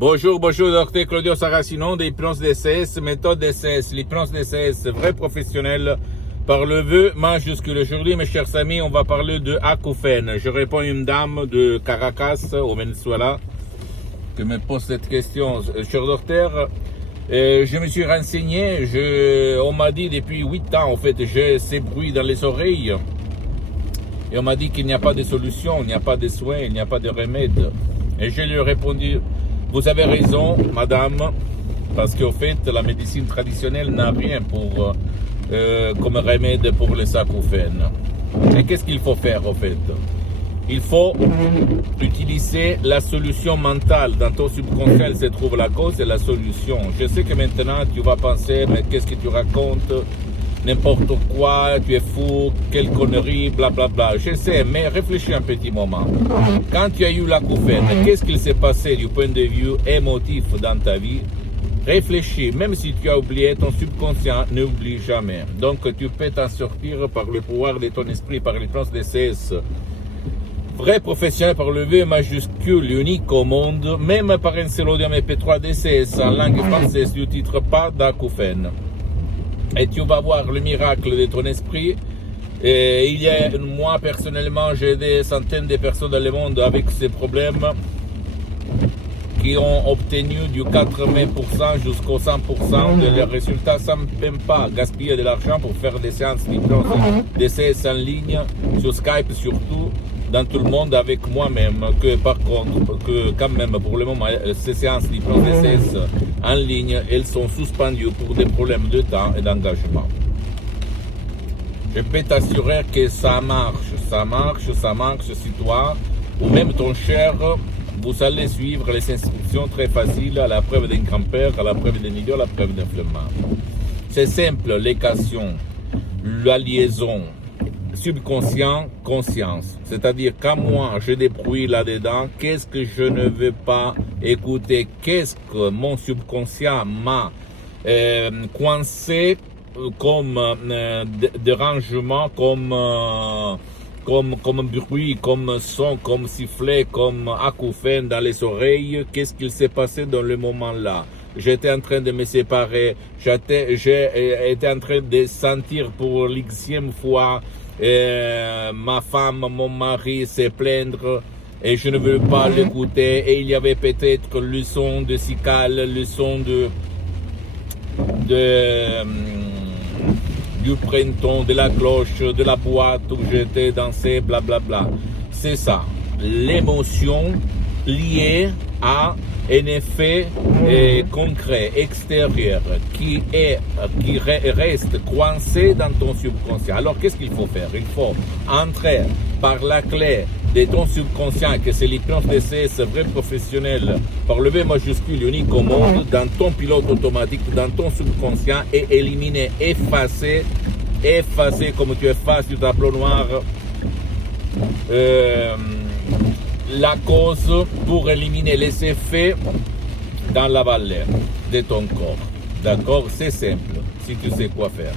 Bonjour, docteur Claudio Saracino d'Hypnose DCS, méthode DCS, l'hypnose DCS, vrai professionnel par le vœu majuscule. Aujourd'hui, mes chers amis, on va parler de acouphènes. Je réponds à une dame de Caracas, au Venezuela, qui me pose cette question. Cher docteur, je me suis renseigné, on m'a dit depuis 8 ans, en fait, j'ai ces bruits dans les oreilles. Et on m'a dit qu'il n'y a pas de solution, il n'y a pas de soins, il n'y a pas de remède. Et je lui ai répondu, vous avez raison, madame, parce qu'au fait, la médecine traditionnelle n'a rien comme remède pour les acouphènes. Et qu'est-ce qu'il faut faire, au fait? Il faut utiliser la solution mentale. Dans ton subconscient, se trouve la cause et la solution. Je sais que maintenant, tu vas penser, mais qu'est-ce que tu racontes? N'importe quoi, tu es fou, quelle connerie, blablabla. Je sais, mais réfléchis un petit moment. Quand tu as eu l'acouphène, qu'est-ce qu'il s'est passé du point de vue émotif dans ta vie? Réfléchis, même si tu as oublié, ton subconscient n'oublie jamais. Donc tu peux t'en sortir par le pouvoir de ton esprit, par l'hypnose DCS. Vrai professionnel par le V majuscule, unique au monde, même par un seul audio MP3 DCS en langue française du titre pas d'acouphène. Et tu vas voir le miracle de ton esprit. Et moi personnellement, j'ai des centaines de personnes dans le monde avec ces problèmes qui ont obtenu du 80% jusqu'au 100% de leurs résultats sans même pas gaspiller de l'argent pour faire des séances d'hypnose, des séances en ligne, sur Skype surtout, dans tout le monde avec moi-même, que par contre, que quand même pour le moment, ces séances d'hypnose DCS en ligne, elles sont suspendues pour des problèmes de temps et d'engagement. Je peux t'assurer que ça marche si toi, ou même ton cher, vous allez suivre les instructions très faciles à la preuve d'un grand-père, à la preuve d'un idiot, à la preuve d'un flemmard. C'est simple, l'équation, la liaison, subconscient, conscience. C'est-à-dire quand moi j'ai des bruits là-dedans, qu'est-ce que je ne veux pas écouter? Qu'est-ce que mon subconscient m'a coincé comme dérangement, comme bruit, comme son, comme sifflet, comme acouphène dans les oreilles? Qu'est-ce qu'il s'est passé dans le moment-là? J'étais en train de me séparer, j'ai été en train de sentir pour l'xième fois ma femme, mon mari se plaindre et je ne veux pas l'écouter, et il y avait peut-être le son de cicale, le son du printemps, de la cloche, de la boîte où j'étais dansé, blablabla. C'est ça, l'émotion liée à un effet concret, extérieur, qui reste coincé dans ton subconscient. Alors qu'est-ce qu'il faut faire? Il faut entrer par la clé de ton subconscient, que c'est l'hypnose DCS vrai professionnel, par le V majuscule unique au monde, dans ton pilote automatique, dans ton subconscient, et éliminer, effacer comme tu effaces du tableau noir la cause, pour éliminer les effets dans la valeur de ton corps. D'accord? C'est simple, si tu sais quoi faire.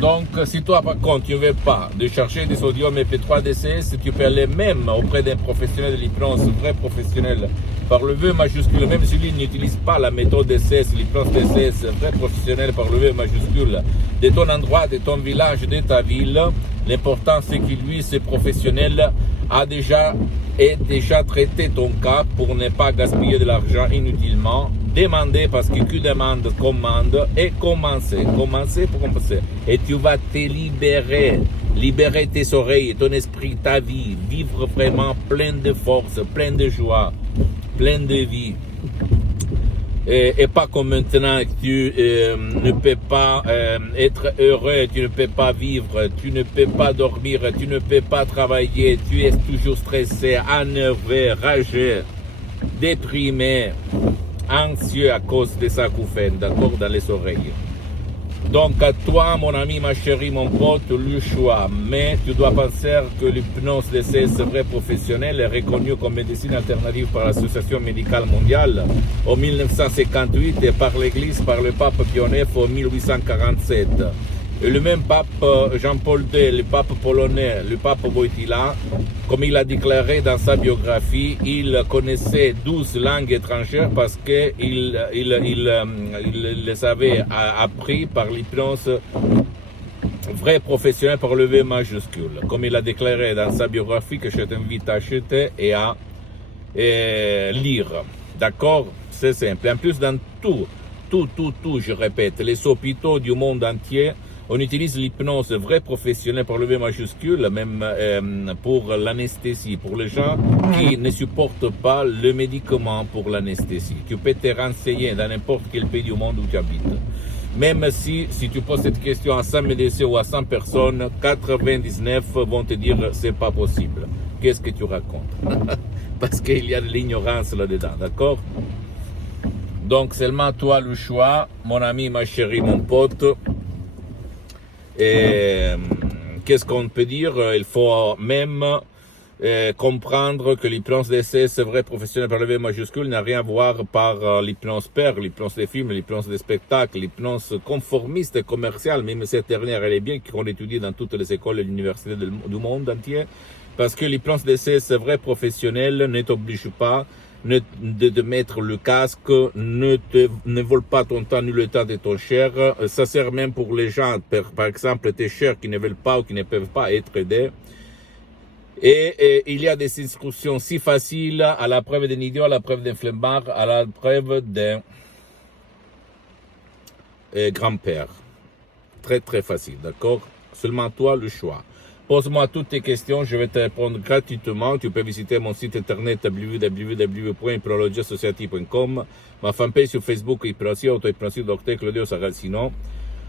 Donc, si toi, par contre, tu ne veux pas de chercher des audios MP3 DCS, tu peux aller même auprès d'un professionnel de l'hypnose, vrai professionnel, par le V majuscule, même si lui n'utilise pas la méthode DCS, l'hypnose DCS, vrai professionnel par le V majuscule, de ton endroit, de ton village, de ta ville. L'important, c'est que lui, ce professionnel, a déjà traité ton cas pour ne pas gaspiller de l'argent inutilement. Demandez, parce que qui demande commande, et commencer pour commencer. Et tu vas te libérer tes oreilles, ton esprit, ta vie, vivre vraiment plein de force, plein de joie, plein de vie. Et pas comme maintenant, tu ne peux pas être heureux, tu ne peux pas vivre, tu ne peux pas dormir, tu ne peux pas travailler, tu es toujours stressé, énervé, rageux, déprimé, anxieux à cause des acouphènes, d'accord, dans les oreilles. Donc à toi, mon ami, ma chérie, mon pote, le choix. Mais tu dois penser que l'hypnose DCS vrai professionnel est reconnue comme médecine alternative par l'Association médicale mondiale en 1958 et par l'Église, par le pape Pie IX en 1847. Et le même pape Jean-Paul II, le pape polonais, le pape Wojtyła, comme il a déclaré dans sa biographie, il connaissait 12 langues étrangères parce qu'il les avait appris par l'hypnose vrai professionnel par le V majuscule. Comme il a déclaré dans sa biographie que je t'invite à acheter et à lire. D'accord? C'est simple. En plus, dans tout, je répète, les hôpitaux du monde entier, on utilise l'hypnose vrai professionnel par le V majuscule, même pour l'anesthésie, pour les gens qui ne supportent pas le médicament pour l'anesthésie. Tu peux te renseigner dans n'importe quel pays du monde où tu habites. Même si tu poses cette question à 100 médecins ou à 100 personnes, 99 vont te dire c'est pas possible. Qu'est-ce que tu racontes? Parce qu'il y a de l'ignorance là-dedans, d'accord? Donc seulement toi le choix, mon ami, ma chérie, mon pote. Et qu'est-ce qu'on peut dire? Il faut même comprendre que l'hypnose d'essai, c'est vrai, professionnel par le V majuscule, n'a rien à voir par l'hypnose père, l'hypnose des films, l'hypnose des spectacles, l'hypnose conformiste et commerciale, même cette dernière, elle est bien, qu'on étudie dans toutes les écoles et l'université du monde entier, parce que l'hypnose d'essai, c'est vrai, professionnel, ne t'oblige pas de mettre le casque, ne vole pas ton temps ni le temps de ton cher. Ça sert même pour les gens, par exemple, tes chers qui ne veulent pas ou qui ne peuvent pas être aidés. Et il y a des instructions si faciles à la preuve d'un idiot, à la preuve d'un flemmard, à la preuve d'un grand-père. Très très facile, d'accord? Seulement toi le choix. Pose-moi toutes tes questions, je vais te répondre gratuitement. Tu peux visiter mon site internet www.hypnologiasociety.com, ma fanpage sur Facebook, Hypnosie, auto-hypnosie, Dr Claudio Saracino.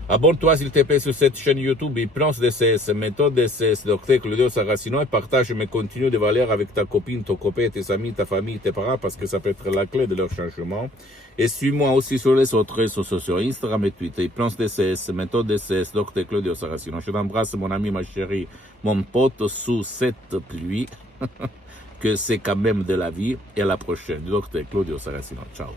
Abonne-toi s'il te plaît sur cette chaîne YouTube Hypnose DCS, méthode DCS, Dr Claudio Saracino, et partage mes contenus de valeur avec ta copine, ton copain, tes amis, ta famille, tes parents, parce que ça peut être la clé de leur changement. Et suis-moi aussi sur les autres réseaux sociaux, Instagram et Twitter, Hypnose DCS, méthode DCS, Dr Claudio Saracino. Je t'embrasse, mon ami, ma chérie, mon pote, sous cette pluie, que c'est quand même de la vie. Et à la prochaine, Dr Claudio Saracino. Ciao.